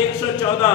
114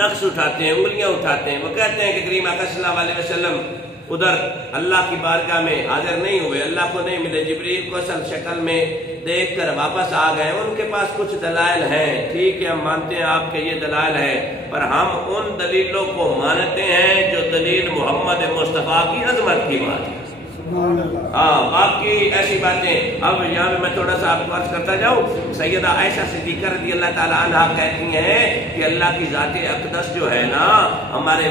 نقش اٹھاتے ہیں، انگلیاں اٹھاتے ہیں، وہ کہتے ہیں کہ کریم آقا صلی اللہ علیہ وسلم ادھر اللہ کی بارگاہ میں حاضر نہیں ہوئے، اللہ کو نہیں ملے، جبریل کو اصل شکل میں دیکھ کر واپس آ گئے۔ ان کے پاس کچھ دلائل ہیں، ٹھیک ہے ہم مانتے ہیں آپ کے یہ دلائل ہیں، پر ہم ان دلیلوں کو مانتے ہیں جو دلیل محمد مصطفیٰ کی عظمت کی بات ہے۔ باقی ایسی باتیں اب یہاں میں تھوڑا سا آپ کو عرض کرتا جاؤں۔ سیدہ عائشہ صدیقہ رضی اللہ تعالیٰ عنہ کہتی ہیں کہ اللہ کی ذات اقدس جو ہے نا ہمارے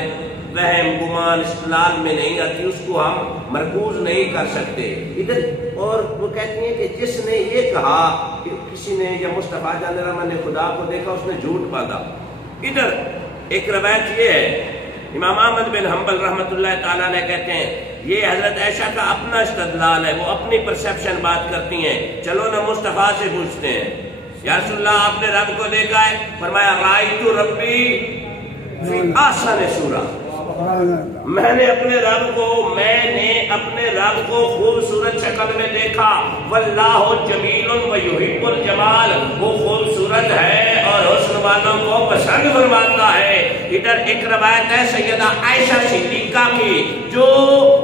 وہم گمان استدلال میں نہیں آتی، اس کو ہم مرکوز نہیں کر سکتے ادھر۔ اور وہ کہتی ہیں کہ جس نے یہ کہا کہ کسی نے یا مصطفیٰ جان رحمہ نے خدا کو دیکھا، اس نے جھوٹ باندھا۔ ادھر ایک روایت یہ ہے، امام احمد بن حنبل رحمۃ اللہ تعالیٰ نے کہتے ہیں یہ حضرت عائشہ کا اپنا استدلال ہے، وہ اپنی پرسیپشن بات کرتی ہیں۔ چلو نہ مصطفیٰ سے پوچھتے ہیں، یا رسول اللہ آپ نے رب کو دیکھا ہے؟ فرمایا رأیت ربی فی احسن صورۃ، میں نے اپنے رب کو خوبصورت شکل میں دیکھا۔ واللہ جمیل ویحب الجمال، وہ خوبصورت ہے اور حسن والوں کو پسند فرماتا ہے۔ ادھر ایک روایت ہے سیدہ عائشہ صدیقہ کی جو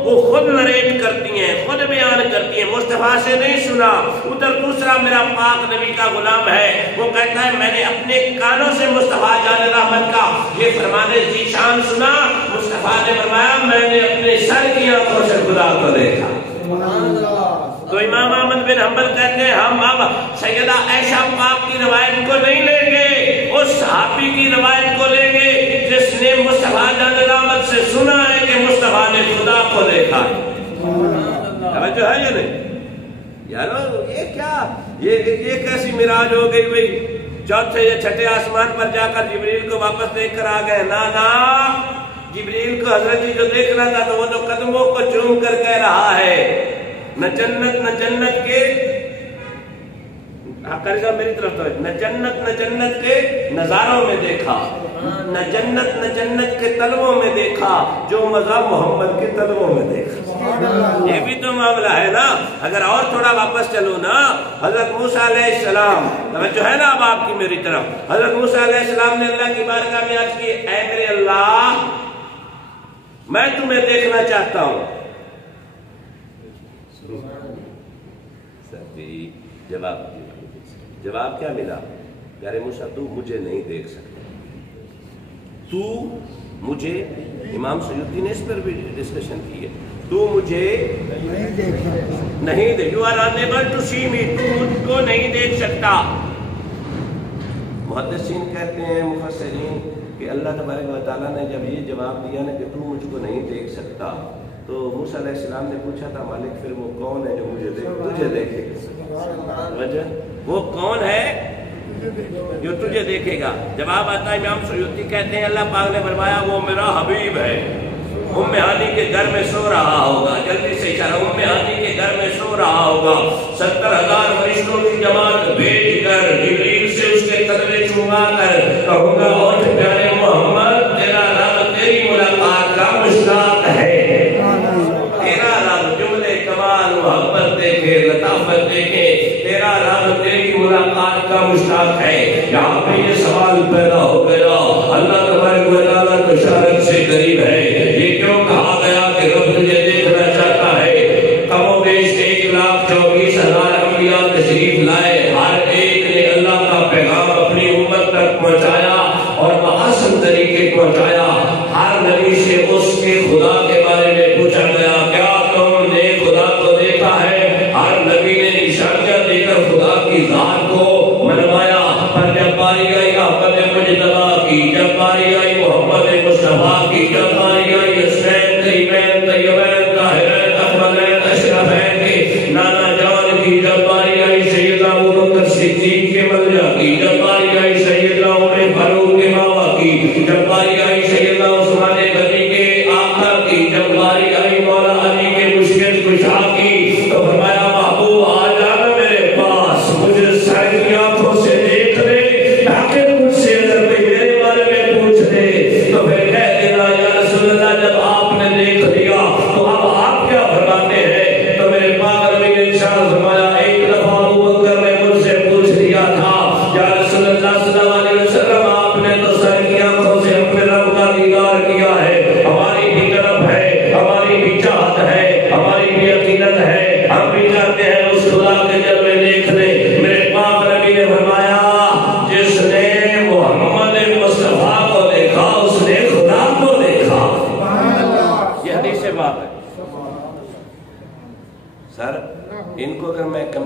وہ خود نریٹ کرتی ہیں، خود بیان کرتی ہیں، مصطفیٰ سے نہیں سنا۔ ادھر دوسرا میرا پاک نبی کا غلام ہے، وہ کہتا ہے میں نے اپنے کانوں سے مصطفیٰ جان رحمت کا یہ فرمانے ذیشان سنا۔ مصطفیٰ نے فرمایا میں نے اپنے سر کی آنکھوں سے خدا کو دیکھا۔ تو امام احمد بن حنبل کہتے ہیں ہم اب سیدہ عائشہ پاک کی روایت کو نہیں لیں گے، اس صحابی کی روایت کو لیں گے جس نے مصطفیٰ جان رحمت سے سنا ہے کہ مصطفیٰ نے خدا کو دیکھا۔ توجہ ہے یہ نہیں یارو؟ یہ کیا یہ کیسی معراج ہو گئی بھئی؟ چوتھے یا چھٹے آسمان پر جا کر جبریل کو واپس دیکھ کر آ گئے؟ نا جبریل کو حضرت جی جو دیکھ رہا تھا تو وہ تو قدموں کو چوم کر کہہ رہا ہے نہ جنت کے میری طرف تو نہ جنت کے نظاروں میں دیکھا، نہ جنت کے طلبوں میں دیکھا، جو مزہ محمد کے طلبوں میں دیکھا۔ یہ بھی تو معاملہ ہے نا۔ اگر اور تھوڑا واپس چلو نا، حضرت موسیٰ علیہ السلام، توجہ ہے نا اب آپ کی میری طرف، حضرت موسیٰ علیہ السلام نے اللہ کی بارگاہ میں عرض کی اے میرے اللہ میں تمہیں دیکھنا چاہتا ہوں۔ جواب کیا ملا؟ پیارے موسیٰ تو مجھے نہیں دیکھ سکتا، تو مجھے، امام سیوطی نے اس پر بھی ڈسکشن کی ہے، تو مجھے نہیں دیکھ، you are unable to see me، تو مجھ کو نہیں دیکھ سکتا۔ محدثین کہتے ہیں، مفسرین، کہ اللہ تبارک و تعالیٰ نے جب یہ جواب دیا نا کہ تو مجھ کو نہیں دیکھ سکتا، تو موسیٰ علیہ السلام نے پوچھا تھا مالک پھر وہ کون ہے جو مجھے تجھے دیکھے گا؟ وہ کون ہے جو تجھے دیکھے گا؟ جواب آتا ہے، امام سیوطی کہتے ہیں اللہ پاک نے فرمایا وہ میرا حبیب ہے، ام ہانی کے گھر میں سو رہا ہوگا، جلدی سے اشارہ، ام ہانی کے گھر میں سو رہا ہوگا، 70,000 فرشتوں کی جماعت بھیج کر جبریل سے اس کے قدمے چوما کر کہوں گا اٹھ پیارے محمد تیرا رب تیری ملاقات کا مشتاق ہے، تیرا رب جملے کمال محبت دیکھے، لطافت دیکھے، تیرا رب تیری ملاقات کا مشتاق ہے۔ یہاں پہ یہ سوال پیدا ہو گیا، اللہ تبارک و تعالیٰ تو شارت سے قریب ہے، یہ کیوں کہا گیا کہ رب تجھے دیکھنا چاہتا ہے؟ کم و بیش 1,24,000 انبیاء تشریف لائے، ہر ایک نے اللہ کا پیغام اپنی امت تک پہنچایا اور بآسن طریقے پہنچایا۔ ہر نبی سے اس کے خدا کے بارے میں پوچھا گیا کیا تم نے خدا کو دیکھا ہے؟ ہر نبی نے نشانیاں دے کر خدا کی ذات کو منوایا، پر جب باری آئی احمد مجتبیٰ کی، جب باری آئی محمد مصطفیٰ کی، جب باری آئی حسنین کریمین طیبین طاہرین اکملین اشرفین کی، نانا جان کی، جب باری آئی سیدنا ابوبکر صدیق کے ملجا کی، جب باری آئی سیدنا عمر فاروق کے بابا کی، جب باری آئی سیدنا عثمان غنی کے آقا کی، جب باری آئی مولا علی کے مشکل کشا کی، تو فرمایا محبوب آ جانا میرے پاس، مجھے سر کی آنکھوں سے دیکھ لے، تاکہ مجھ سے اگر کوئی میرے بارے میں پوچھ لے تو پھر کہہ دینا یا رسول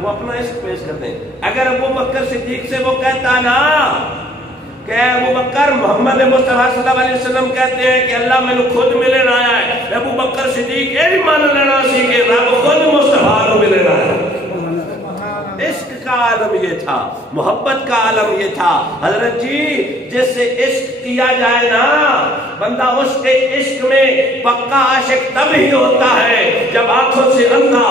وہ اپنا عشق پیش کرتے ہیں، اگر ابو بکر صدیق سے وہ کہتا نا کہ ابو بکر محمد مصطفیٰ صلی اللہ علیہ وسلم کہتے ہیں کہ اللہ میں نے خود ملے رہا ہے، ابو بکر صدیق یہ بھی مان لینا سی کہ رب خود مصطفیٰ کو ملے رہا ہے۔ عشق کا عالم یہ تھا، محبت کا عالم یہ تھا۔ حضرت جی جس سے عشق کیا جائے نا، بندہ اس کے عشق میں پکا عاشق تب ہی ہوتا ہے جب آنکھوں سے اندھا،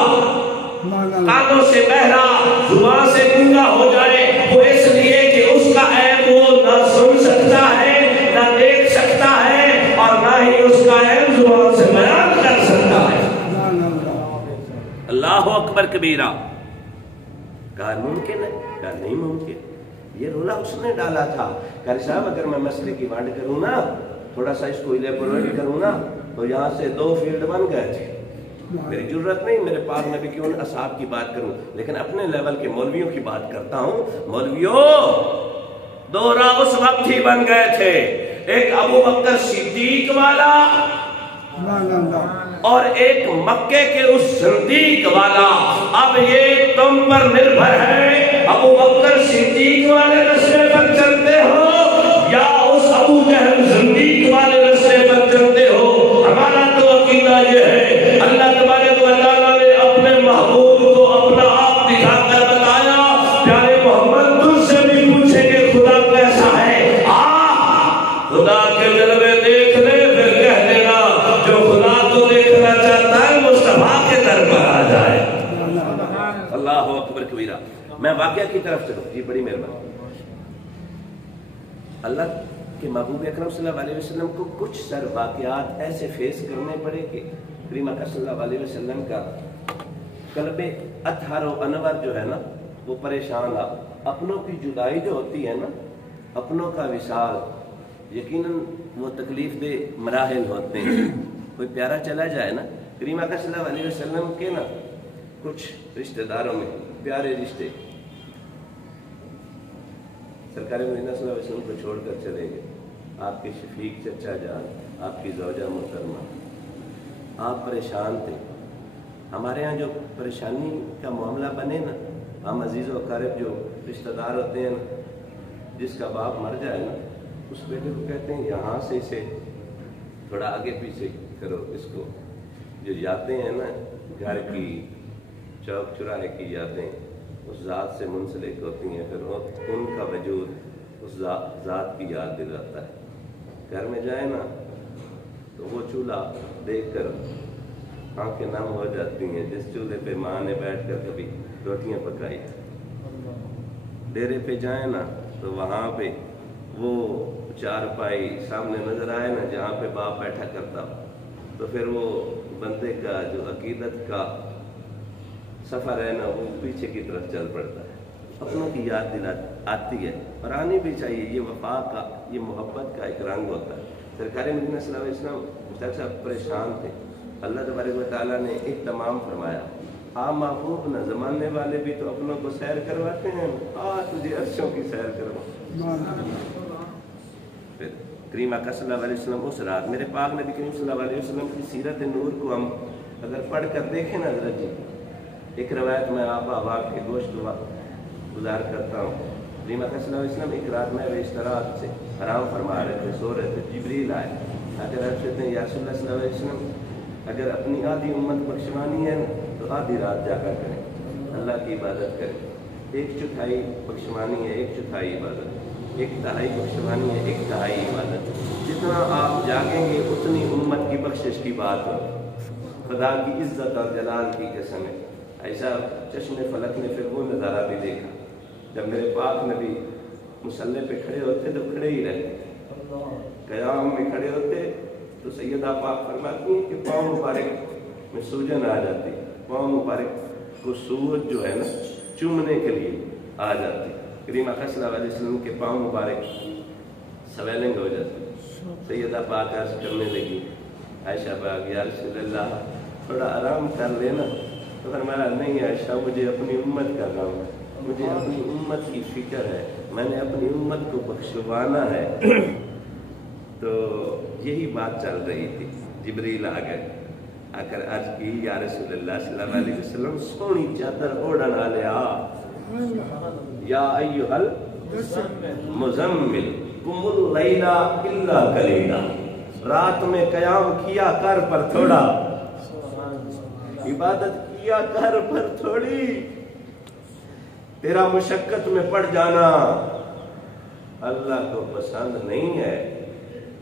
کانوں سے بہرا، زبان سے گونگا ہو جائے، وہ اس لیے کہ اس کا عیب وہ نہ سن سکتا ہے، نہ دیکھ سکتا ہے، اور نہ ہی اس کا عیب زبان سے بیان کر سکتا ہے۔ اللہ اکبر کبیرہ۔ کہا ممکن ہے، کہا نہیں ممکن، یہ رولا اس نے ڈالا تھا۔ قاری صاحب اگر میں مسئلے کی وانڈ کروں نا، تھوڑا سا اس کو الیبوریٹ کروں نا، تو یہاں سے 2 فیلڈ بن گئے تھے۔ میری ضرورت نہیں میرے پاک نبی کی ان اصحاب کی بات کروں، لیکن اپنے لیول کے مولویوں کی بات کرتا ہوں۔ مولویوں 2 راہ اس وقت ہی بن گئے تھے، ایک ابو بکر صدیق والا اور ایک مکے کے اس صدیق والا۔ اب یہ تم پر نربھر ہے، ابو بکر صدیق والے رستے پر چلتے ہو یا اس ابو جہل صدیق والے رستے پر چلتے ہو۔ ہمارا تو عقیدہ یہ ہے، اللہ تبارک و تعالیٰ نے اپنے محبوب کو اپنا آپ دکھا کر بتایا، پیارے محمد تجھ سے بھی پوچھیں گے خدا کیسا ہے، خدا کے جلوے دیکھ لے، پھر کہہ دینا جو خدا کو دیکھنا چاہتا ہے مصطفیٰ کے در پر آ جائے۔ اللہ اکبر کبیرہ۔ میں واقعہ کی طرف چلوں جی، بڑی مہربانی۔ اللہ کہ محبوب اکرم صلی اللہ علیہ وسلم کو کچھ سر واقعات ایسے فیس کرنے پڑے کہ کریم اکرم صلی اللہ علیہ وسلم کا قلب اطہر و انور جو ہے نا وہ پریشان تھا۔ اپنوں کی جدائی جو ہوتی ہے نا، اپنوں کا وصال، یقیناً وہ تکلیف دہ مراحل ہوتے ہیں۔ کوئی پیارا چلا جائے نا، کریم اکرم صلی اللہ علیہ وسلم کے نا کچھ رشتہ داروں میں پیارے رشتے سرکار مدینہ صلی اللہ علیہ وسلم کو چھوڑ کر چلے گئے۔ آپ کے شفیق چچا جان، آپ کی زوجہ محترمہ، آپ پریشان تھے۔ ہمارے ہاں جو پریشانی کا معاملہ بنے نا، ہم عزیز و اقارب جو رشتہ دار ہوتے ہیں نا، جس کا باپ مر جائے نا، اس بیٹے کو کہتے ہیں یہاں سے اسے تھوڑا آگے پیچھے کرو، اس کو جو یادیں ہیں نا گھر کی، چوک چوراہے کی یادیں اس ذات سے منسلک ہوتی ہیں، پھر ان کا وجود اس ذات کی یاد دلاتا ہے۔ گھر میں جائے نا تو وہ چولہا دیکھ کر آنکھیں نم ہو جاتی ہیں، جس چولہے پہ ماں نے بیٹھ کر کبھی روٹیاں پکائی۔ ڈیرے پہ جائیں نا تو وہاں پہ وہ چارپائی سامنے نظر آئے نا جہاں پہ باپ بیٹھا کرتا، تو پھر وہ بندے کا جو عقیدت کا سفر ہے نا وہ پیچھے کی طرف چل پڑتا ہے، اپنوں کی یاد آتی ہے، اور آنی بھی چاہیے۔ یہ وفا کا، یہ محبت کا ایک رنگ ہوتا ہے۔ سرکار مدینہ صلی اللہ علیہ وسلم مشتاق صاحب پریشان تھے، اللہ تبارک و تعالیٰ نے اہتمام فرمایا، محبوب نہ زمانے والے بھی تو اپنوں کو سیر کرواتے ہیں، تجھے عرشوں کی سیر کروا۔ پھر کریم آقا صلی اللہ علیہ وسلم اس رات، میرے پاک نبی کریم صلی اللہ علیہ وسلم کی سیرت نور کو ہم اگر پڑھ کر دیکھیں نا حضرت جی، ایک روایت میں آپ آباد کے گوشت گزار کرتا ہوں۔ کریم آقا صلی اللہ علیہ وسلم ایک رات میں اشتراک سے حرام فرما رہے تھے، سو رہے تھے، جبریل آئے آ کر عرض کرتے ہیں یا رسول اللہ صلی اللہ علیہ وسلم اگر اپنی آدھی امت بخشوانی ہے نا تو آدھی رات جاگا کریں، اللہ کی عبادت کریں۔ 1/4 بخشوانی ہے، 1/4 عبادت، 1/3 بخشوانی ہے، 1/3 عبادت۔ جتنا آپ جاگیں گے اتنی امت کی بخشش کی بات ہو، خدا کی عزت اور جلال کی قسم ہے۔ ایسا چشم فلک نے پھر وہ نظارہ بھی دیکھا جب میرے پاک نبی مصلی پہ کھڑے ہوتے تو کھڑے ہی رہتے، قیام میں کھڑے ہوتے تو سیدہ پاک فرماتی ہیں کہ پاؤں مبارک میں سوجن آ جاتی، پاؤں مبارک کو سورج جو ہے نا چومنے کے لیے آ جاتی۔ کریم آقا صلی اللہ علیہ وسلم کے پاؤں مبارک سویلنگ ہو جاتی۔ سیدہ پاک عرض کرنے لگی، عائشہ پاک یا رسول اللہ تھوڑا آرام کر لینا، تو فرمایا نہیں عائشہ مجھے اپنی امت کا غم ہے، مجھے اپنی امت کی فکر ہے، میں نے اپنی امت کو بخشوانا ہے۔ تو یہی بات چل رہی تھی، جبریل آ گئے، اگر عرض کی یا رسول اللہ صلی اللہ علیہ وسلم سونی چادر اوڑھن آلیا یا ایھا المزمل قم اللیل الا قلیلا، رات میں قیام کیا کر پر تھوڑا، عبادت کیا کر پر تھوڑی، تیرا مشقت میں پڑ جانا اللہ کو پسند نہیں ہے۔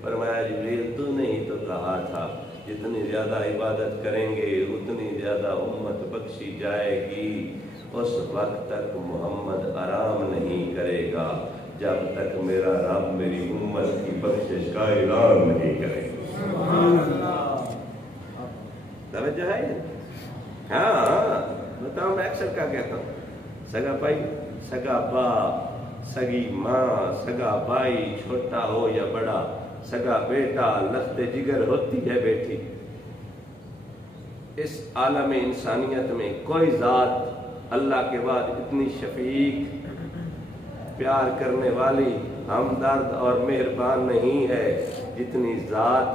فرمایا جبریل تو نے ہی تو کہا تھا جتنی زیادہ عبادت کریں گے اتنی زیادہ امت بخشی جائے گی، اس وقت تک محمد آرام نہیں کرے گا جب تک میرا رب میری امت کی بخشش کا اعلان نہیں کرے گا۔ توجہ ہے؟ ہاں بتاؤ، میں اکثر کیا کہتا ہوں، سگا بھائی، سگا باپ، سگی ماں، سگا بھائی، چھوٹا ہو یا بڑا، سگا بیٹا، لخت جگر ہوتی ہے بیٹی، اس عالم انسانیت میں کوئی ذات اللہ کے بعد اتنی شفیق، پیار کرنے والی، ہمدرد اور مہربان نہیں ہے جتنی ذات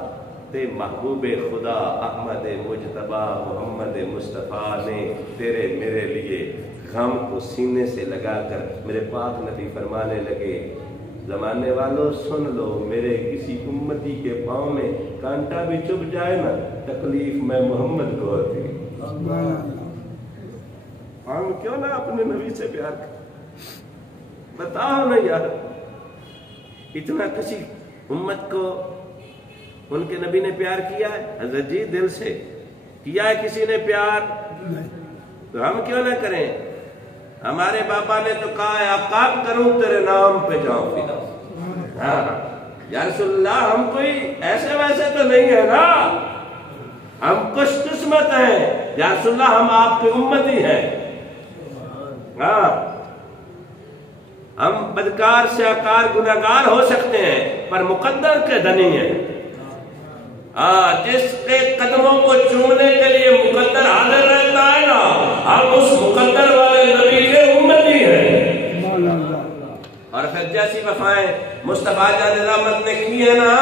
محبوب خدا احمد مجتبیٰ محمد مصطفیٰ نے تیرے میرے لیے غم کو سینے سے لگا کر میرے پاک نبی فرمانے لگے، زمانے والوں سن لو، میرے کسی امتی کے پاؤں میں کانٹا بھی چبھ جائے نا، تکلیف میں محمد کو ہوتی۔ ہم کیوں نہ اپنے نبی سے پیار کریں؟ بتاؤ نا یار، اتنا کسی امت کو ان کے نبی نے پیار کیا ہے؟ حضرت جی دل سے کیا ہے کسی نے پیار؟ تو ہم کیوں نہ کریں؟ ہمارے بابا نے تو کہا ہے عقاب کروں تیرے نام پہ جاؤں فدا۔ ہاں یا رسول اللہ، ہم کوئی ایسے ویسے تو نہیں ہے نا، ہم خوش قسمت ہیں یا رسول اللہ، ہم آپ کی امتی ہیں۔ ہاں ہم بدکار سیاکار گناہگار ہو سکتے ہیں پر مقدر کے دھنی ہیں۔ جس کے قدموں کو چومنے کے لیے مقدر حاضر رہتا ہے نا، ہم اس مقدر والے نبی کے امتی ہیں۔ اور پھر جیسی وفائیں مصطفیٰ جان رحمت نے کی ہے نا،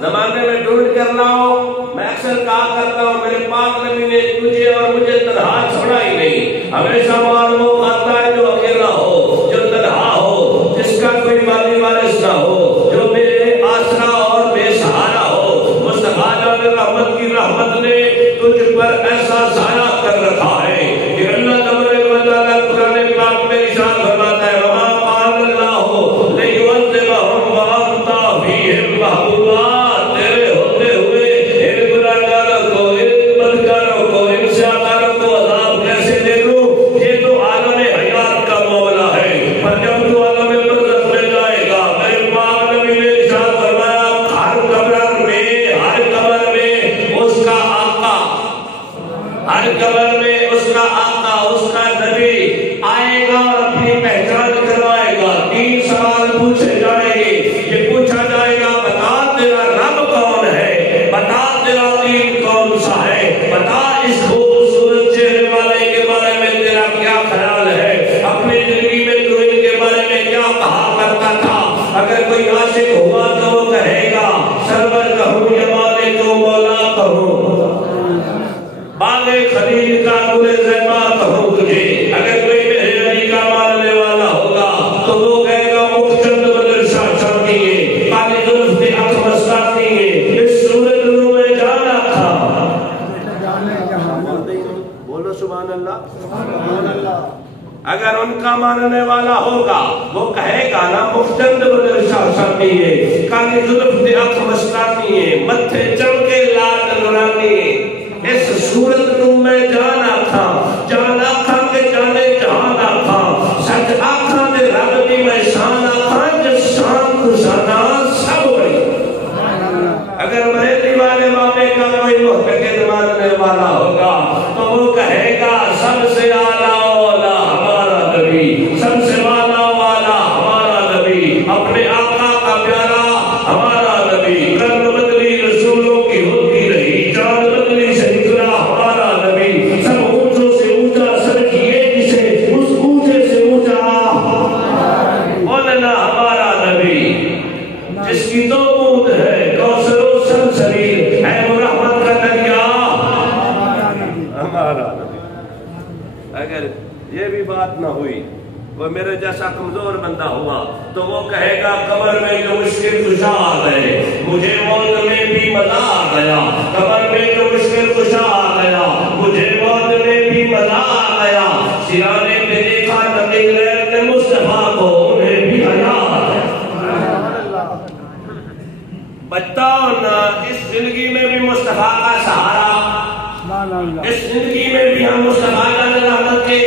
زمانے میں ڈھونڈ کر لاؤ۔ میں اکثر کہا کرتا ہوں، میرے پاک نبی نے تجھے اور مجھے تنہا چھوڑا ہی نہیں۔ ہمیشہ مال وہ آتا ہے جو اکیلا ہو، جو تنہا ہو، جس کا کوئی والی وارث نہ ہو، جو بے آسرا اور بے سہارا ہو۔ مصطفیٰ جان رحمت کی رحمت نے تجھ پر ایسا سایہ کر رکھا ہے کہ اللہ تبارک و تعالیٰ قرآن پاک میں ارشاد فرماتا ہے، وما قال اللہ لیعذبہم وانت فیہم محبوبا، تیرے ہوتے ہوئے ان گناہگاروں کو، ان بدکاروں کو، ان سیاکاروں کو عذاب کیسے دے دوں؟ یہ تو عالم حیات کا معاملہ ہے، پر جب تو عالم برزخ میں جائے گا، میرے پاک نبی نے ارشاد فرمایا، ہر قبر میں اس کا آقا، ہر قبر میں اس کا آقا، اس کا نبی آئے گا اور اپنی پہچان کروائے گا۔ 3 سوال پوچھے جائیں گے۔ یہ پوچھا جائے گا، بتا تیرا رب کون ہے، بتا تیرا دین کون سا ہے، بتا اس خوبصورت چہرے والے کے بارے میں تیرا کیا خیال ہے، اپنی زندگی میں تو ان کے بارے میں کیا کہا کرتا تھا۔ اگر کوئی عاشق ہوا تو وہ کہے گا سرور کہوں یا مالک و مولا کہوں، باغ خلیل کا گل زیبا کہوں تجھے۔ اگر کوئی میرے علی کا ماننے والا ہوگا تو وہ کہے گا مخچند بدر شاہ چاندیے، کالی زلف پہ آنکھ مسکاتیے، اس صورت رو میں جانا تھا۔ بولو سبحان اللہ۔ اگر ان کا ماننے والا ہوگا وہ کہے گا نا مخچند بدر شاہ چاندیے، کالی زلف پہ آنکھ مسکاتیے، متھے چمکے لال نورانی، اس صورت کو میں جانا تھا، جان آکھاں کے جانے جہان آکھاں، سچ آکھاں دے رب دی میں شان آکھاں، جس شان کو شانا سب ہوئی۔ اگر میرے دیوانے بابے کا کوئی محقق ماننے والا ہوگا تو وہ کہے گا سب سے اعلیٰ اولا ہمارا نبی، سب سے والا والا ہمارا نبی، اپنے آقا کا پیارا ہمارا نبی، کرم بدلی رسولوں کی ہوتی رہی، جان بدلی سے نکلا ہمارا نبی، سب اونچوں سے اونچا سر کیے جسے اس اونچے سے اونچا بولنا ہمارا نبی، جس کی 2 بوند ہے کوثر و سلسبیل، ہے وہ رحمت کا دریا، وہ میرے جیسا کمزور بندہ ہوا تو وہ کہے گا قبر میں جو مشکل کشا آ گئے، مجھے موت میں بھی مزہ آ گیا، قبر میں جو مشکل کشا آ گیا، مجھے موت میں بھی مزہ آ گیا، سرانے پہ دیکھا نبی غیر نے مصطفیٰ کو، انہیں بھی حیا آ گیا۔ بتاؤ نا، اس زندگی میں بھی مصطفیٰ کا سہارا، اس زندگی میں بھی ہم مصطفیٰ کا رحمت کے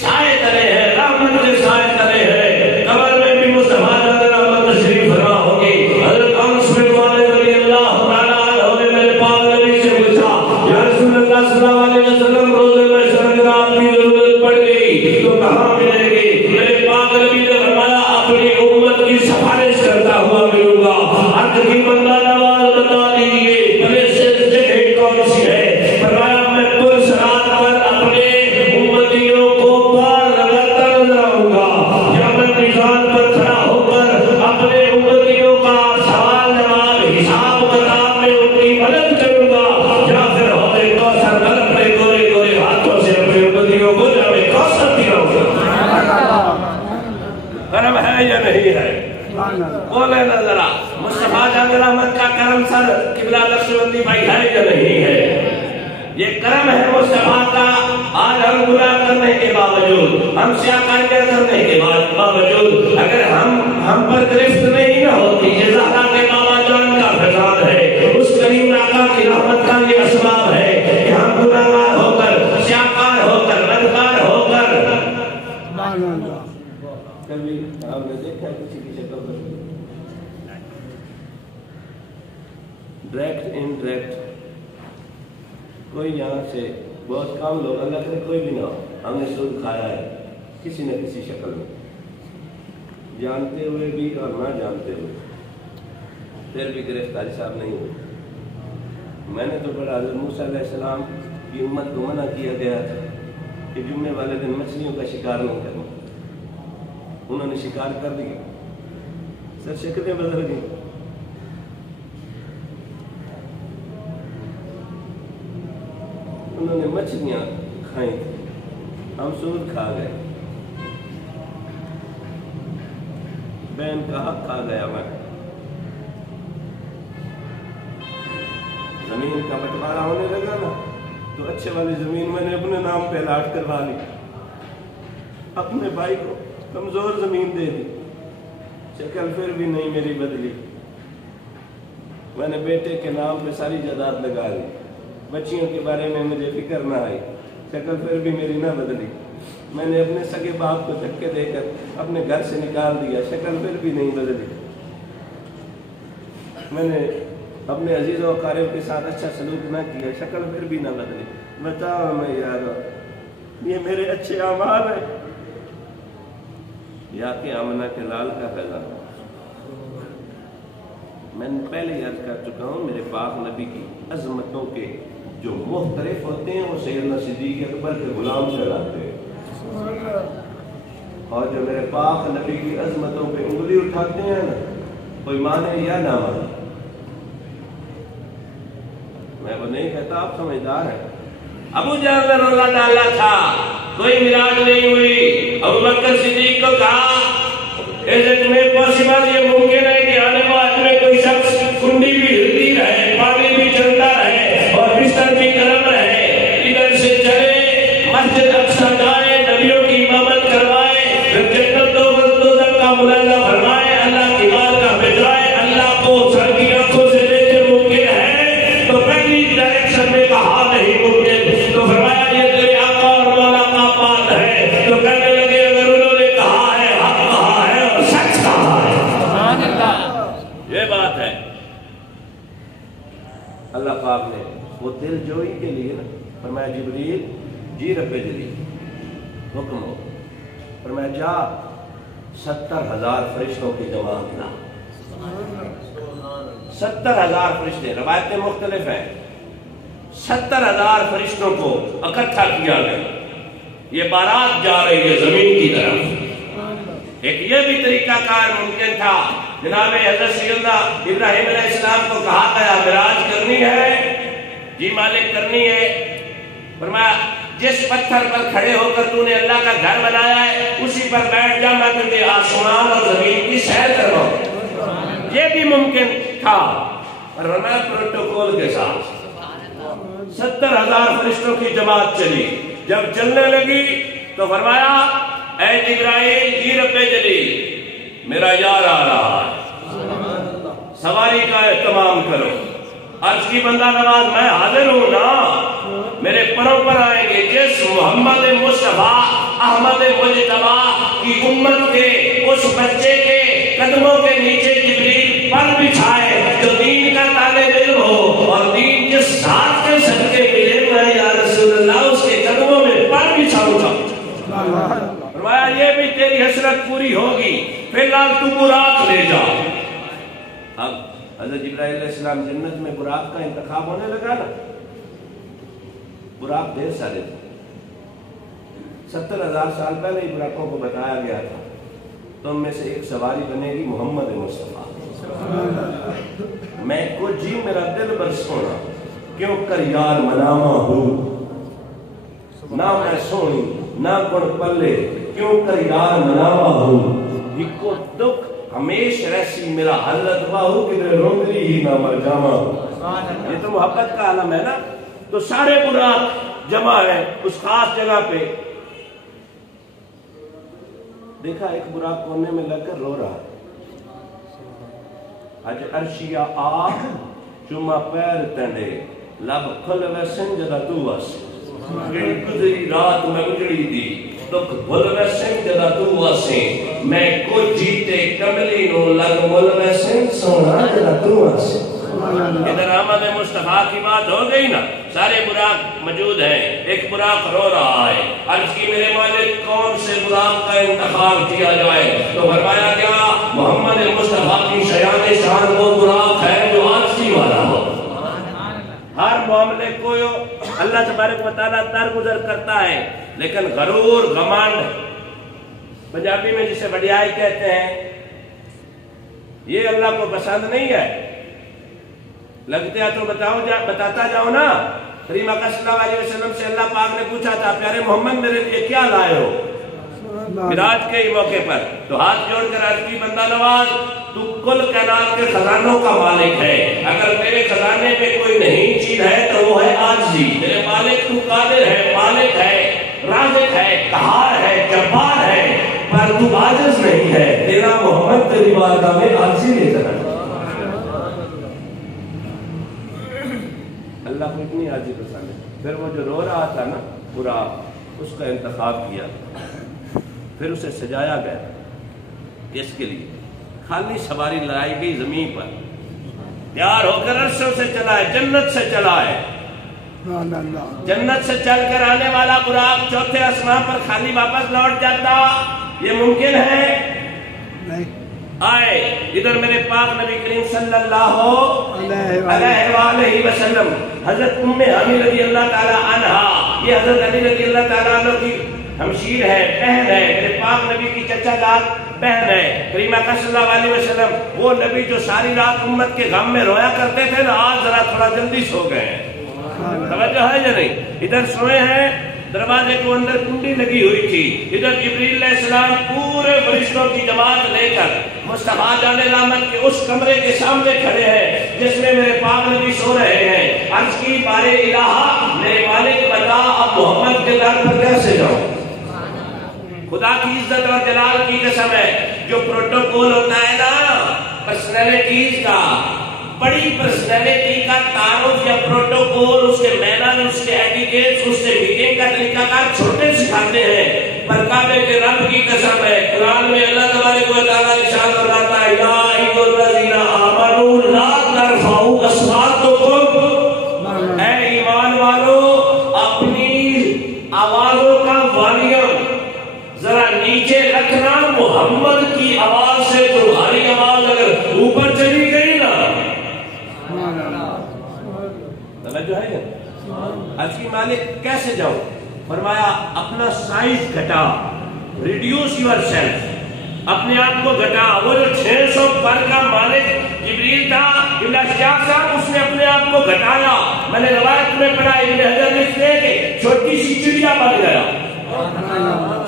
سائے تلے ہیں، رحمت کے سائے تلے ہیں، قبر میں بھی مصطفیٰ کا رحمت تشریف فرما ہوگی۔ حضرت انس بن مالک رضی اللہ تعالیٰ عنہ نے میرے پاک نبی سے پوچھا، یا رسول اللہ صلی اللہ علیہ وسلم، روزے محشر اگر آپ کی ضرورت پڑ گئی تو کہاں ملے گی؟ میرے پاک نبی نے فرمایا، اپنی امت کی سفارش کرتا ہوا ملوں گا۔ عرض کی بندہ نواز بتا دیجئے پلیسز جگہ کون سی ہے؟ فرمایا میں پل صراط پر اپنے امتیوں کو پار لگاتا نظر آؤں گا، یا میں میزان پر کھڑا ہو کر اپنے امتیوں کا سوال جواب حساب کتاب میں ان کی مدد کروں گا، یا پھر حوض کوثر پر اپنے گورے گورے ہاتھوں سے اپنے امتیوں کو جب کوثر پلاؤں گا۔ کرم ہے یا نہیں ہے؟ بولے نا ذرا، مصطفیٰ جان رحمت کا کرم سر قبلہ نقشبندی بھائی ہے یا نہیں ہے؟ یہ کرم ہے مصطفیٰ کا۔ آج ہم گناہ کرنے کے باوجود، ہم سیاکاری کرنے کے باوجود، اگر ہم پر گرفت نہیں نہ ہوتی، یہ زہرا کے بابا جان کا فیضان ہے، اس کریم آقا کی رحمت کا یہ اسباب ہے کہ ہم گناہگار ہو کر، سیاکار ہو کر، بدکار ہو کر، کبھی آپ نے دیکھا کسی کی شکل پر ڈائریکٹ انڈائریکٹ کوئی یہاں سے بہت کم لوگ، اللہ کرے کوئی بھی نہ ہو، ہم نے سود کھایا ہے کسی نہ کسی شکل میں، جانتے ہوئے بھی اور نہ جانتے ہوئے، پھر بھی گرفتاری صاحب نہیں ہوئی۔ میں نے تو بڑا حضرت موسیٰ علیہ السلام کی امت کو منع کیا گیا تھا کہ جمعے والے دن مچھلیوں کا شکار نہیں کرنا، انہوں نے شکار کر لیا، سر شکلیں بدل گئی۔ انہوں نے مچھلیاں کھائیں، ہم سود کھا گئے، بہن کا حق کھا گیا میں، زمین کا بٹوارا ہونے لگا نا تو اچھے والی زمین میں نے اپنے نام پہ الاٹ کروا لی، اپنے بھائی کو کمزور زمین دے دی، شکل پھر بھی نہیں میری بدلی، میں نے بیٹے کے نام پہ ساری جائیداد لگا دی، بچیوں کے بارے میں مجھے فکر نہ آئی، شکل پھر بھی میری نہ بدلی، میں نے اپنے سگے باپ کو دھکے دے کر اپنے گھر سے نکال دیا، شکل پھر بھی نہیں بدلی، میں نے اپنے عزیز و اقارب کے ساتھ اچھا سلوک نہ کیا، شکل پھر بھی نہ بدلی۔ بتاؤ میں یارو، یہ میرے اچھے اعمال ہیں یا کہ آمنہ کے لال کا فیضان؟ میں نے پہلے یاد کر چکا ہوں، میرے پاک نبی کی عظمتوں کے جو مختلف ہوتے ہیں وہ سیدنا صدیق اکبر کے غلام کہلاتے ہیں، اور جو میرے پاک نبی کی عظمتوں پہ انگلی اٹھاتے ہیں نا، کوئی مانے یا نہ مانے، میں وہ نہیں کہتا، آپ سمجھدار ہیں۔ ابو جہل رضی اللہ تعالیٰ تھا، کوئی معراج نہیں ہوئی، ابو بکر صدیق کو کہا اس میں پاسبل یہ ممکن ہے کہ آنے والا میں کوئی شخص کنڈی بھی ہلتی رہے، پانی بھی چلتا رہے اور بستر بھی گرم رہے، ادھر سے چلے مسجد اقصی جائے، نبیوں کی امامت کروائے، پھر جنت دوزخ کا ملاحظہ فرمائے، اللہ کی بارگاہ میں جائے، اللہ کو سر کی آنکھوں سے دیکھے ممکن ہے؟ تو پہلی ڈائریکشن میں کہا نہیں ممکن، تو فرمایا یہ تیرے آقا اور مولا کا بات ہے، تو کہنے لگے اگر انہوں نے کہا ہے، حق کہا ہے اور سچ کہا ہے، یہ بات ہے۔ اللہ پاک نے وہ دل جوئی کے لیے نا فرمایا جبریل جی رب جلیل حکم ہو، فرمایا جا 70,000 فرشتوں کی جماعت لا، 70,000 فرشتے، روایتیں مختلف ہیں، 70,000 فرشتوں کو اکٹھا کیا گیا، یہ بارات جا رہی ہے زمین کی طرف۔ ایک یہ بھی طریقہ کار ممکن تھا، جناب حضرت سیدنا ابراہیم علیہ السلام کو کہا گیا معراج کرنی ہے، جی مالک کرنی ہے، فرمایا جس پتھر پر کھڑے ہو کر تو نے اللہ کا گھر بنایا ہے اسی پر بیٹھ جا، میں تجھے آسمان اور زمین کی سیر کرواؤں۔ یہ بھی ممکن تھا، پر رنا پروٹوکول کے ساتھ 70,000 فرشتوں کی جماعت چلی۔ جب چلنے لگی تو فرمایا اے جبرائیل جی رب جلیل میرا یار آ رہا ہے، سواری کا اہتمام کرو۔ عرض کی بندہ نواز میں حاضر ہوں نا، میرے پروں پر آئیں گے جس محمد مصطفیٰ احمد مجتبی کی امت کے اس بچے کے قدموں کے نیچے جبریل پر بچھائے جو دین کا طالب علم ہو اور دین جس ذات کے صدقے ملے میں یا رسول اللہ اس کے قدموں میں پر بچھاؤں گا۔ فرمایا یہ بھی تیری حسرت پوری ہوگی، فی الحال تو براق لے جا۔ اب حضرت جبرائیل علیہ السلام جنت میں براق کا انتخاب ہونے لگا نا، براق ڈھیر سارے تھے، 70,000 سال پہلے ہی براقوں کو بتایا گیا تھا تم میں سے ایک سواری بنے گی محمد مصطفیٰ۔ میں کو جی میرا دل بر سونا کیوں کر یار مناما ہوں، نہ میں سونی نہ کن پلے کیوں کر یار مناما ہوں، ہکو دکھ ہمیش ایسی میرا حلت باہو کہ روندری ہی نہ مر جاما ہوں۔ یہ تو محبت کا عالم ہے نا۔ تو سارے براق جمع ہیں اس خاص جگہ پہ۔ دیکھا ایک براق کونے میں لگ کر رو رہا، اج عرشیا آہ چما پیر تنڈے لب کھل وے سنجدہ تو واس، گڑی گزری رات میں اجڑی دی دکھ بھل وے سنجدہ تو واسیں، میں کو جیتے کملی نو لگ مل وے سنج سونا جدہ تو واسیں۔ ادھر آمد مصطفیٰ کی بات ہو گئی نا، سارے براق موجود ہیں، ایک براق رو رہا ہے۔ عرض کی میرے مالک کون سے براق کا انتخاب کیا جائے؟ تو فرمایا کیا محمد مصطفیٰ کی شیان شان وہ براق ہے جو آجزی والا ہو۔ ہر معاملے کو اللہ تبارک و تعالیٰ درگزر کرتا ہے، لیکن غرور غمانڈ پنجابی میں جسے وڈیائی کہتے ہیں یہ اللہ کو پسند نہیں ہے۔ لگتے ہیں تو بتاتا جاؤ نا۔ کریم آقا صلی اللہ علیہ وسلم سے اللہ پاک نے پوچھا تھا پیارے محمد میرے لیے کیا لائے ہو معراج کے موقع پر؟ تو ہاتھ جوڑ کر عرض کی بندہ نواز تو کل کائنات کے خزانوں کا مالک ہے، اگر تیرے خزانے میں کوئی نہیں چیز ہے تو وہ ہے عاجزی۔ میرے مالک تو قادر ہے، مالک ہے، رازق ہے، قہار ہے، جبار ہے، پر تو عاجز نہیں ہے۔ تیرا محمد تیری بارگاہ میں عاجزی لے کر آیا۔ اللہ کو اتنی عاجزی پسند ہے۔ پھر وہ جو رو رہا تھا نا پورا، اس کا انتخاب کیا، پھر اسے سجایا گیا۔ کس کے لیے؟ خالی سواری لائی گئی زمین پر، تیار ہو کر عرشوں سے چلا ہے، جنت سے چلا ہے۔ جنت سے چل کر آنے والا براق چوتھے آسمان پر خالی واپس لوٹ جاتا؟ یہ ممکن ہے؟ نہیں۔ آئے ادھر میرے پاک نبی کریم صلی اللہ علیہ وآلہ وسلم، حضرت ام حانی رضی اللہ تعالی عنہا، یہ حضرت علی رضی اللہ تعالیٰ عنہ کی ہمشیر ہے، بہن ہے، میرے پاک نبی کی چچا جات بہن ہے۔ کریم آقا صلی اللہ علیہ وسلم وہ نبی جو ساری رات امت کے غم میں رویا کرتے تھے نا، آج ذرا تھوڑا جلدی سو گئے ہیں۔ توجہ ہے یا نہیں؟ ادھر سوئے ہیں، دروازے کو اندر کنڈی لگی ہوئی تھی، ادھر جبریل علیہ السلام پورے فرشتوں کی جماعت لے کر مصطفیٰ جان رحمت کے اس کمرے کے سامنے کھڑے ہیں جس میں میرے پاک نبی سو رہے ہیں۔ عرض کی بارے الہ میرے مالک بتا اب محمد کے در پر کیسے جاؤں؟ خدا کی عزت اور جلال کی قسم ہے، جو پروٹوکول ہوتا ہے نا پرسنالٹیز کا، بڑی پرسنالٹی کا تعارف یا پروٹوکول، اس کے مینر، اس کے ایٹیکیٹس، اس سے میٹنگ کا طریقہ کار چھوٹے سکھاتے ہیں، پر کعبے کے رب کی قسم ہے قرآن میں اللہ تبارک و تعالیٰ ارشاد فرماتا ہے یا ایھا الذین آمنوا لا ترفعوا اصواتکم، اے ایمان والو اپنی آوازوں کا والیوم ذرا نیچے رکھنا۔ محمد کی آواز سے تمہاری آواز اگر اوپر چلی گئی نا، جو ہے عرض کی مالک کیسے جاؤں؟ فرمایا اپنا سائز گھٹا، ریڈیوس یور سیلف، اپنے آپ کو گھٹا۔ وہ جو 600 پر کا مالک جبریل تھا ابن اشجاع صاحب اس نے اپنے آپ کو گھٹایا. میں نے روایت میں پڑھا ابن حجر لکھتے ہیں کہ چھوٹی سی چڑیا بن گیا.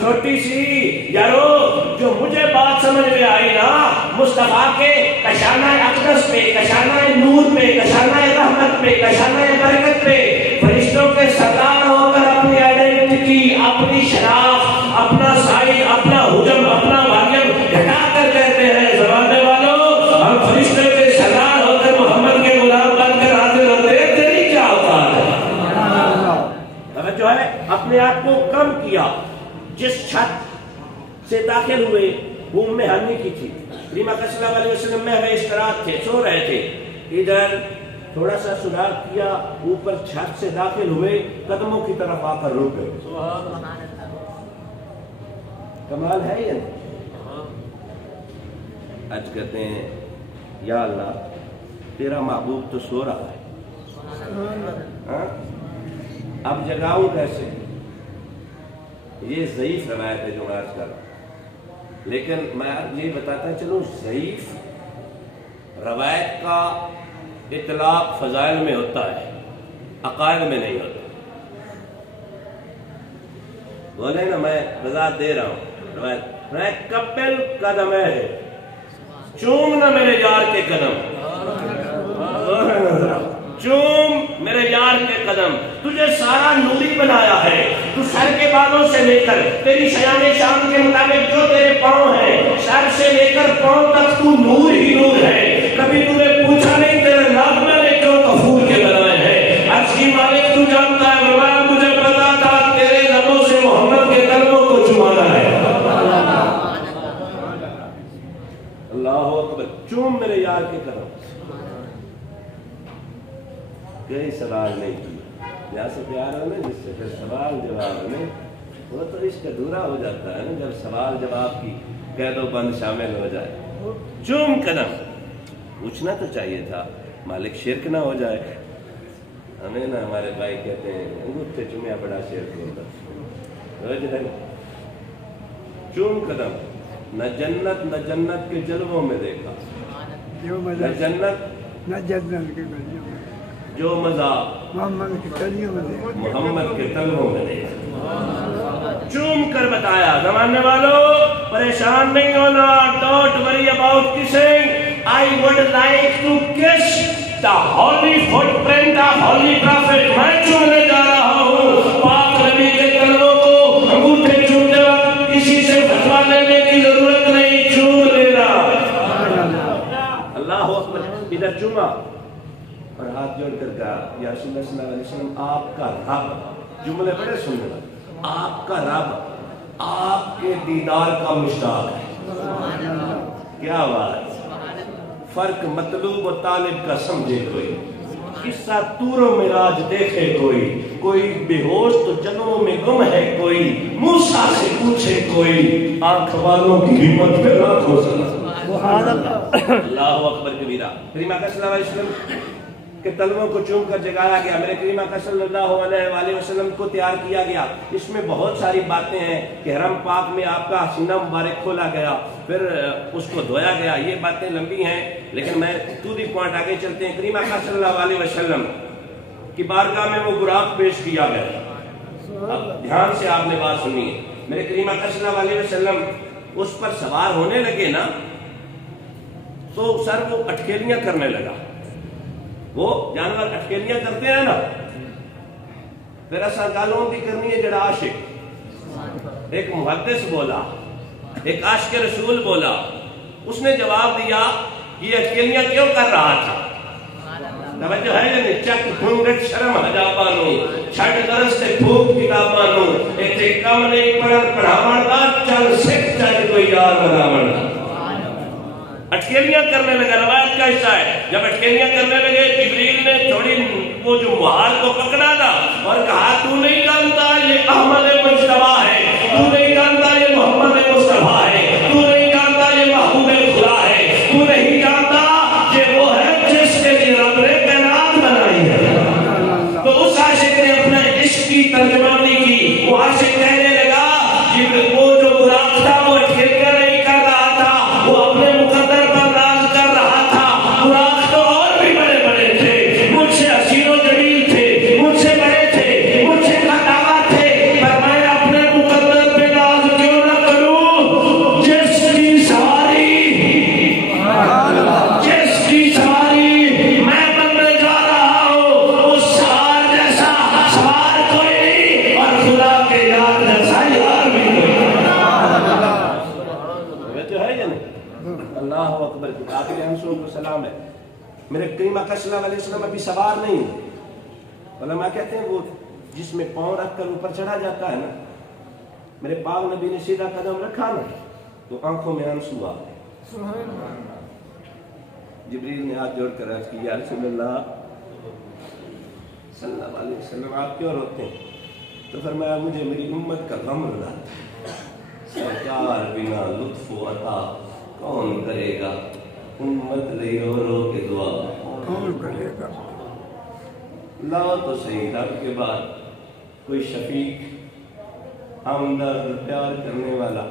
چھوٹی سی یارو جو مجھے بات سمجھ میں آئی نا مصطفیٰ کے کشانہ اقدس پہ, کشانہ نور پہ, کشانہ رحمت پہ, کشانہ برکت پہ فرشتوں کے سردار ہو کر اپنی آئیڈینٹی, اپنی شناخت, اپنا سائن, اپنا حجم, اپنا والیوم گھٹا کر کہتے ہیں زمانے والوں ہم فرشتوں کے سردار ہو کر محمد کے غلام بن کر حاضر ہوتے ہیں. تیری کیا اوقات ہے؟ جو ہے اپنے آپ کو کم کیا. جس چھت سے داخل ہوئے وہ ام ہانی کی تھی. کریم اکرم صلی اللہ علیہ وسلم میں اشتراک تھے, سو رہے تھے. ادھر تھوڑا سا سدھار کیا, اوپر چھت سے داخل ہوئے, قدموں کی طرف آ کر رک گئے. کمال ہے یا نہیں؟ آج کہتے ہیں یا اللہ تیرا محبوب تو سو رہا ہے, اب جگاؤں کیسے؟ یہ ضعیف روایت ہے جو میں عرض کر رہا ہوں, لیکن میں یہ بتاتا ہوں چلو ضعیف روایت کا اطلاق فضائل میں ہوتا ہے, عقائد میں نہیں ہوتا. بولے نا میں وضاحت دے رہا ہوں. روایت کپل قدم ہے, چومنا میرے یار کے قدم, چوم میرے یار کے قدم. تجھے سارا نوری بنایا ہے, تو سر کے بالوں سے لے کر تیری شیان شان کے مطابق جو تیرے پاؤں ہیں, سر سے لے کر پاؤں تک تو نور ہی نور ہے. کبھی تم نے پوچھا نہیں تیرے ناک میں نے کیوں کفور کے بنائے ہیں؟ عرض کی مالک تو جانتا ہے, فرمایا مجھے پتا تھا تیرے لبوں سے محمد کے قدموں کو چمانا ہے. اللہ اکبر. چوم میرے یار کے قدم. کوئی سوال نہیں کیا, یہاں سے پیار ہے نا جس سے پھر سوال جواب میں وہ تو عشق ادھورا ہو جاتا ہے نا جب سوال جواب کی قید و بند شامل ہو جائے. چوم قدم. پوچھنا تو چاہیے تھا مالک شرک نہ ہو جائے. ہمیں نا ہمارے بھائی کہتے ہیں انگوٹھے چومیا بڑا شرک ہوتا. چوم قدم. نہ جنت کے جلووں میں دیکھا, نہ جنت نہ جنت کے گلیوں میں, جو مزہ محمد کے گلیوں میں دیکھا, محمد کے تلووں میں دیکھا. چوم کر بتایا. زمانے والوں پریشان نہیں ہونا, don't worry about kissing. I would like to kiss the holy footprint of holy prophet. میں چومنے جا رہا ہوں پاک نبی کے تلووں کو. انگوٹھے چومتے وقت کسی سے فتوا لینے کی ضرورت نہیں, چوم لینا. اللہ اکبر. ادھر چوما اور ہاتھ جوڑ کر کہا یا رسول اللہ صلی اللہ علیہ وسلم آپ کا رب, جملے بڑے سننے لگے, آپ کا رب آپ کے دیدار کا مشتاق ہے. کیا بات. فرق مطلوب و طالب کا سمجھے کوئی, قصہ طور و معراج دیکھے کوئی, کوئی بے ہوش تو جنوں میں گم ہے کوئی, موسیٰ سے پوچھے کوئی, آنکھ والوں کی ہمت پہ رات ہو سکتا. اللہ اکبر کبیرہ. کریم اکرم صلی اللہ علیہ وسلم کے تلووں کو چوم کر جگایا گیا. میرے کریم اکرم صلی اللہ علیہ وسلم کو تیار کیا گیا. اس میں بہت ساری باتیں ہیں کہ حرم پاک میں آپ کا سینہ مبارک کھولا گیا, پھر اس کو دھویا گیا. یہ باتیں لمبی ہیں لیکن میں ٹو دی پوائنٹ آگے چلتے ہیں. کریم اکرم صلی اللہ علیہ وسلم کی بارگاہ میں وہ براق پیش کیا گیا. اب دھیان سے آپ نے بات سنی ہے. میرے کریم اکرم صلی اللہ علیہ وسلم اس پر سوار ہونے لگے نا تو سر وہ اٹکیلیاں کرنے لگا. وہ جانور اٹکیلیاں کرتے ہیں نا, پھر ایسا گالوں کی کرنی ہے جڑا عاشق. ایک محدث بولا, ایک عاشق رسول بولا, اس نے جواب دیا یہ اٹکیلیاں کیوں کر رہا تھا. توجہ ہے یا نہیں. چک گھنگٹ شرم حجابانو, چھٹ درس سے پھوک کتابانو, ایتھے کم نہیں پڑھن پڑھاون دا, چل سکھ چل کوئی یار بناون دا. اٹکیلیاں کرنے لگا. روایت کا حصہ ہے جب اٹکیلیاں کرنے لگے جبریل نے تھوڑی وہ جو محال کو پکڑا تھا اور کہا تو نہیں جانتا یہ احمد مجتبی ہے, تو نہیں جانتا یہ محمد مصطفیٰ ہے, تو نہیں جانتا یہ محبوب خدا ہے, تو نہیں جانتا یہ وہ ہے جس کے لیے رب نے کائنات بنائی ہے. تو اس عاشق نے اپنے عشق کی ترجمانی کی. وہ عاشق کہنے لگا کہ وہ جو براق تھا وہ اٹکیلیاں نہیں کر رہا تھا, وہ اپنے مقدر پر راز کر رہا تھا. براق تو اور بھی اکبر کی آخری آنسوؤں کو سلام ہے. میرے کریم آقا صلی اللہ علیہ وسلم ابھی سوار نہیں ہوں. علماء کہتے ہیں وہ جس میں پاؤں رکھ کر اوپر چڑھا جاتا ہے نا, میرے پاک نبی نے سیدھا قدم رکھا نا تو آنکھوں میں آنسو آ گئے. جبریل نے ہاتھ جوڑ کر عرض کی یا رسول اللہ صلی اللہ علیہ وسلم آپ کیوں روتے ہیں؟ تو فرمایا مجھے میری امت کا غم رہا, سرکار بنا لطف و عطا کون کرے گا, امت لئی رو رو کے دعا کون کرے گا. لاؤ تو صحیح رب کے بعد کوئی شفیق ہمدرد پیار کرنے والا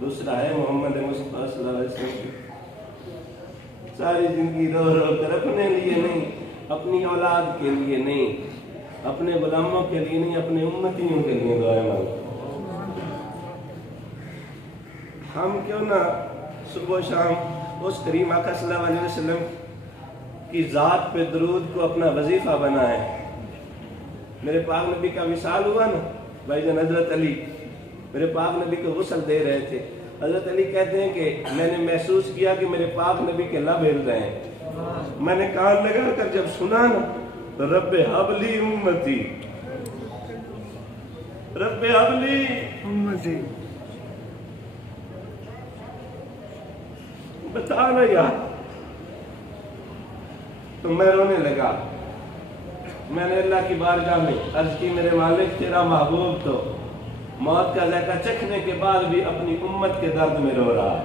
دوسرا ہے محمد مصطفیٰ صلی اللہ علیہ وسلم. ساری زندگی رو رو کر اپنے لیے نہیں, اپنی اولاد کے لیے نہیں, اپنے غلاموں کے لیے نہیں, اپنے امتیوں کے لیے دعائیں مانگتے. ہم کیوں نہ صبح و شام اس کریم آقا صلی اللہ علیہ وسلم کی ذات پہ درود کو اپنا وظیفہ بنائیں. میرے پاک نبی کا وصال ہوا نا, بھائی جان حضرت علی میرے پاک نبی کو غسل دے رہے تھے. حضرت علی کہتے ہیں کہ میں نے محسوس کیا کہ میرے پاک نبی کے لب ہل رہے ہیں. میں نے کان لگا کر جب سنا نا تو رب حبلی امتی, رب حبلی امتی, بتا نا یار. تو میں رونے لگا. میں نے اللہ کی بارگاہ میں عرض کی میرے مالک تیرا محبوب تو موت کا ذائقہ چکھنے کے بعد بھی اپنی امت کے درد میں رو رہا ہے.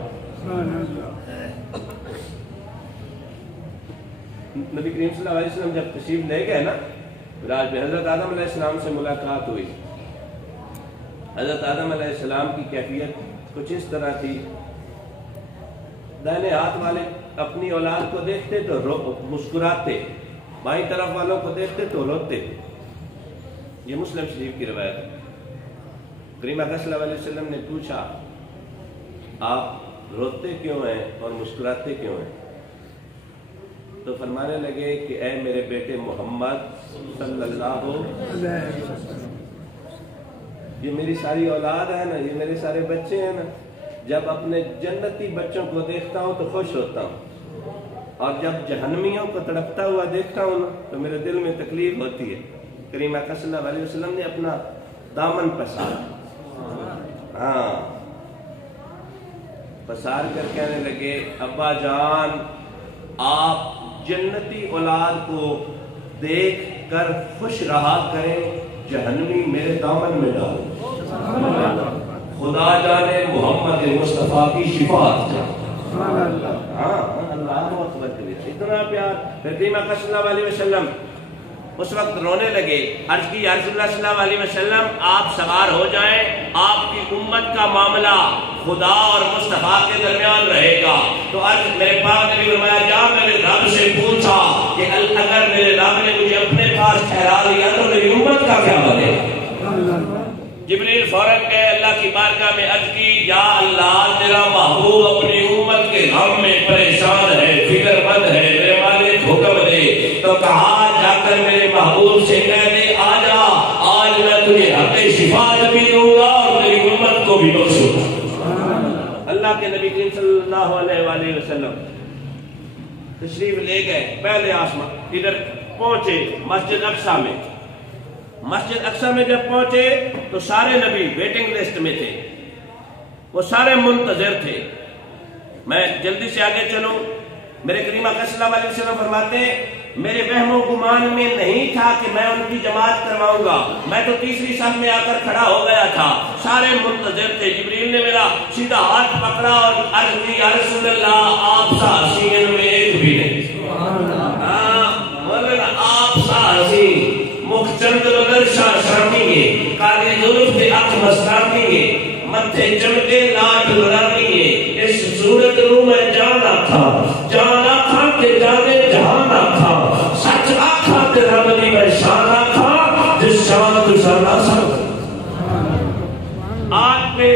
نبی کریم صلی اللہ علیہ وسلم جب تشریف لے گئے نا راج میں, حضرت آدم علیہ السلام سے ملاقات ہوئی. حضرت آدم علیہ السلام کی کیفیت کچھ اس طرح تھی, دائیں ہاتھ والے اپنی اولاد کو دیکھتے تو مسکراتے, بائیں طرف والوں کو دیکھتے تو روتے. یہ مسلم شریف کی روایت ہے. کریم آقا صلی اللہ علیہ وسلم نے پوچھا آپ روتے کیوں ہیں اور مسکراتے کیوں ہیں؟ تو فرمانے لگے کہ اے میرے بیٹے محمد صلی اللہ علیہ وسلم, یہ میری اولاد اولاد ہے نا, یہ میرے سارے بچے ہیں نا, جب اپنے جنتی بچوں کو دیکھتا ہوں تو خوش ہوتا ہوں, اور جب جہنمیوں کو تڑپتا ہوا دیکھتا ہوں نا تو میرے دل میں تکلیف ہوتی ہے. کریم آقا صلی اللہ علیہ وسلم نے اپنا دامن پسارا, ہاں پسار کر کہنے لگے ابا جان آپ جنتی اولاد کو دیکھ کر خوش رہا کریں, جہنمی میرے دامن میں ڈالیں. خدا جانے محمد مصطفیٰ کی شفاعت جانے. ہاں اللہ اکبر کبیر, اتنا پیار. پھر کریم آقا صلی اللہ علیہ وسلم اس وقت رونے لگے. عرض کی یا رسول اللہ صلی اللہ علیہ وسلم آپ سوار ہو جائیں, آپ کی امت کا معاملہ خدا اور مصطفیٰ کے درمیان رہے گا. تو عرض میرے پاک نبی فرمایا جا میں نے رب سے پوچھا کہ اگر میرے رب نے مجھے اپنے پاس ٹھہرا لیا تو میری امت کا کیا بنے گا؟ جبریل فوراً گئے اللہ کی بارگاہ میں عرض کی یا اللہ تیرا محبوب اپنی امت کے غم میں پریشان ہے, فکر مند ہے, میرے مالک حکم دے. تو کہا جا کر میرے محبوب سے کہہ دے آ جا, آج میں تجھے حق شفاعت بھی دوں گا اور میری امت کو بھی بخشوں گا. اللہ کے نبی کریم صلی اللہ علیہ وآلہ وسلم تشریف لے گئے پہلے آسمان, ادھر پہنچے مسجد اقصیٰ میں. مسجد اقصیٰ میں جب پہنچے تو سارے نبی ویٹنگ لسٹ میں تھے, وہ سارے منتظر تھے. میں جلدی سے آگے چلوں. میرے کریم آقا صلی اللہ علیہ وسلم فرماتے ہیں میرے وہم و گمان میں نہیں تھا کہ میں ان کی جماعت کرواؤں گا, میں تو تیسری صف میں آ کر کھڑا ہو گیا تھا. سارے منتظر تھے. جبریل نے میرا سیدھا ہاتھ پکڑا اور عرض کی یا رسول اللہ آپ سا حسین میں ایک بھی نہیں. آپ سا حسین مخچند نظر شاہ شرمی ہے, کالی ظلف کے اکھ مستانی ہے, متھے چمکے لاٹ لرانی ہے. اس صورت رو میں جانا تھا, جانا تھا کہ جانے جہانا تھا, سچ آکھا کہ ربنی میں شانا تھا, جس شان تو شانا سا. آج پہ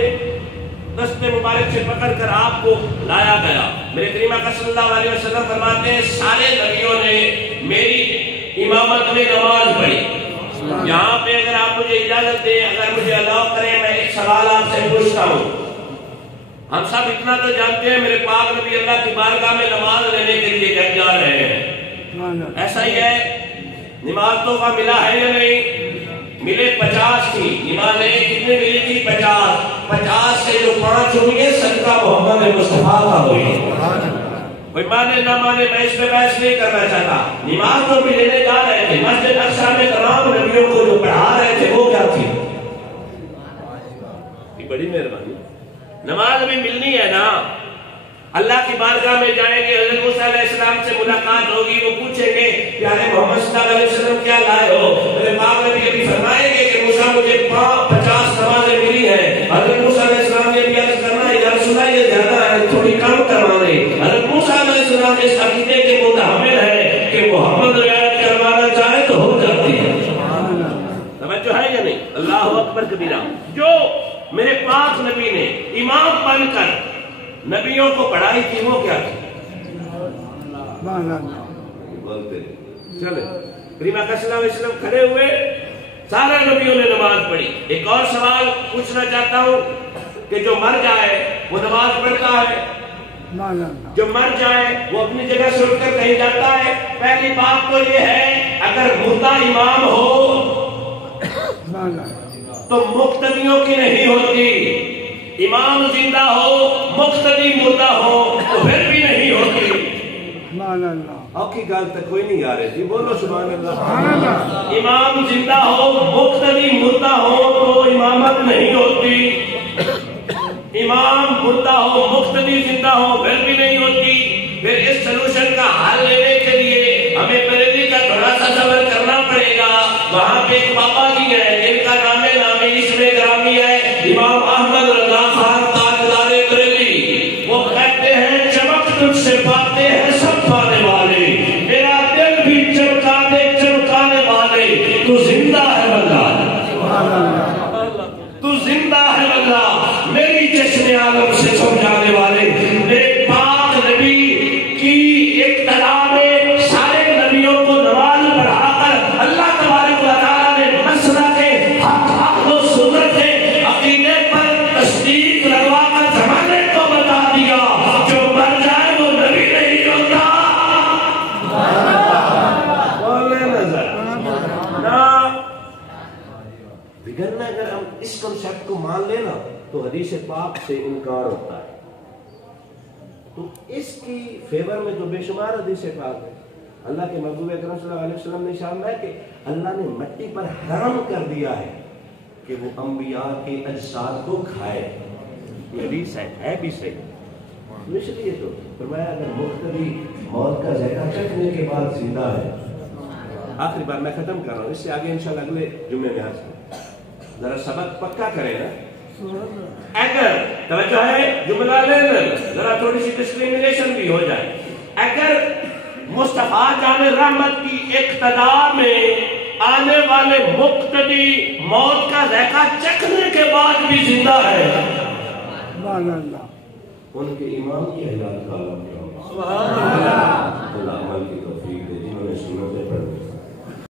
دست مبارک سے پکڑ کر آپ کو لایا گیا. میرے کریم آقا صلی اللہ علیہ وسلم فرماتے ہیں سارے نبیوں نے میری امامت میں نماز پڑھی. یہاں پہ اگر آپ مجھے اجازت دیں, اگر مجھے الاؤ کریں, میں ایک سوال آپ سے پوچھتا ہوں. ہم سب اتنا تو جانتے ہیں میرے پاک نبی اللہ کی بارگاہ میں نماز لینے کے لیے جب جا رہے ہیں، ایسا ہی ہے، نماز تحفہ ملا ہے یا نہیں؟ ملے 50 کی، نماز کتنے ملی تھی؟ 50 سے جو 5 ہوئی ہے صدقہ محمد مصطفیٰ کا ہوئی ہے۔ کوئی مانے نہ مانے میں اس پہ بحث نہیں کرنا چاہتا، نماز تو بھی لینے جا رہے تھے، مسجد اقصی میں تمام نبیوں کو جو پڑھا رہے تھے وہ کیا تھی؟ بڑی مہربانی، نماز بھی ملنی ہے نا۔ اللہ کی بارگاہ میں جائیں گے، حضرت موسیٰ علیہ السلام سے ملاقات ہوگی، وہ پوچھیں گے پیارے محمد صلی اللہ علیہ وسلم کیا لائے ہو؟ میرے پاک نبی ابھی فرمائیں گے کہ موسیٰ مجھے 50 نمازیں ملی ہیں۔ حضرت موسیٰ علیہ السلام نے بھی عرض کرنا ہے یا رسول اللہ یہ زیادہ ہے، تھوڑی کم کروا دیں۔ حضرت موسیٰ علیہ السلام اس عقیدے کے متحمل ہے کہ محمد روایت کروانا چاہے تو ہو جاتی ہے۔ توجہ ہے یا نہیں؟ اللہ اکبر کبیرہ۔ جو میرے پاک نبی نے امام بن کر نبیوں کو پڑھائی تھی وہ کیا تھی؟ بولتے چلے کریم اکرم صلی اللہ علیہ وسلم کھڑے ہوئے، سارے نبیوں نے نماز پڑھی۔ ایک اور سوال پوچھنا چاہتا ہوں کہ جو مر جائے وہ نماز پڑھتا ہے؟ جو مر جائے وہ اپنی جگہ سے اٹھ کر کہیں جاتا ہے؟ پہلی بات تو یہ ہے اگر مردہ امام ہو تو مقتدیوں کی نہیں ہوتی، امام زندہ ہو مقتدی مردہ ہو تو پھر بھی نہیں ہوتی۔ آپ کی گال تک کوئی نہیں آ رہی تھی، بولو سبحان اللہ۔ امام زندہ ہو مقتدی مردہ ہو تو امامت نہیں ہوتی، امام مردہ ہو مقتدی زندہ ہو پھر بھی نہیں ہوتی۔ پھر اس سلوشن کا حل لینے کے لیے ہمیں بریلی کا تھوڑا سا سفر کرنا پڑے گا۔ وہاں پہ ایک بابا جی ہے جن کا نام اسم گرامی ہے امام احمد رضا خان تاجدار بریلی۔ وہ کہتے ہیں چمک تجھ سے پاتے ہیں سب پانے والے، میرا دل بھی چمکا دے چمکانے والے، تو زندہ ہے واللہ، تو زندہ ہے واللہ، میری جشن عالم سے سمجھانے والے۔ میرے پاک نبی کی اقتدا میں سارے نبیوں کو نماز پڑھا کر اللہ تبارک و تعالیٰ نے مسئلہ کے حق و سنت کے عقیدے پر تصدیق لگوا کر زمانے کو بتا دیا جو مر جائے وہ نبی نہیں ہوتا۔ بولے نظر نا بگڑنا، اگر ہم اس کنسیپٹ کو مان لینا تو حدیث پاک سے انکار ہوتا ہے۔ تو اس کی فیور میں تو بے شمار حدیث پاک ہے۔ اللہ کے محبوب اکرم صلی اللہ علیہ وسلم نے ارشاد ہے کہ اللہ نے مٹی پر حرام کر دیا ہے کہ وہ انبیاء کے اجساد کو کھائے۔ یہ حدیث ہے بھی صحیح، اس لیے تو فرمایا اگر مقتدی موت کا ذائقہ چکھنے کے بعد زندہ ہے۔ آخری بار میں ختم کر رہا ہوں، اس سے آگے انشاءاللہ اگلے جمعے میں آج ذرا سبق پکا کریں نا۔ اگر توجہ ہے جملہ لینا، ذرا تھوڑی سی ڈسکریمنیشن بھی ہو جائے، اگر مصطفیٰ جان رحمت کی اقتداء میں آنے والے مقتدی موت کا ذائقہ چکھنے کے بعد بھی زندہ ہے، ان کے امام کی حیات کا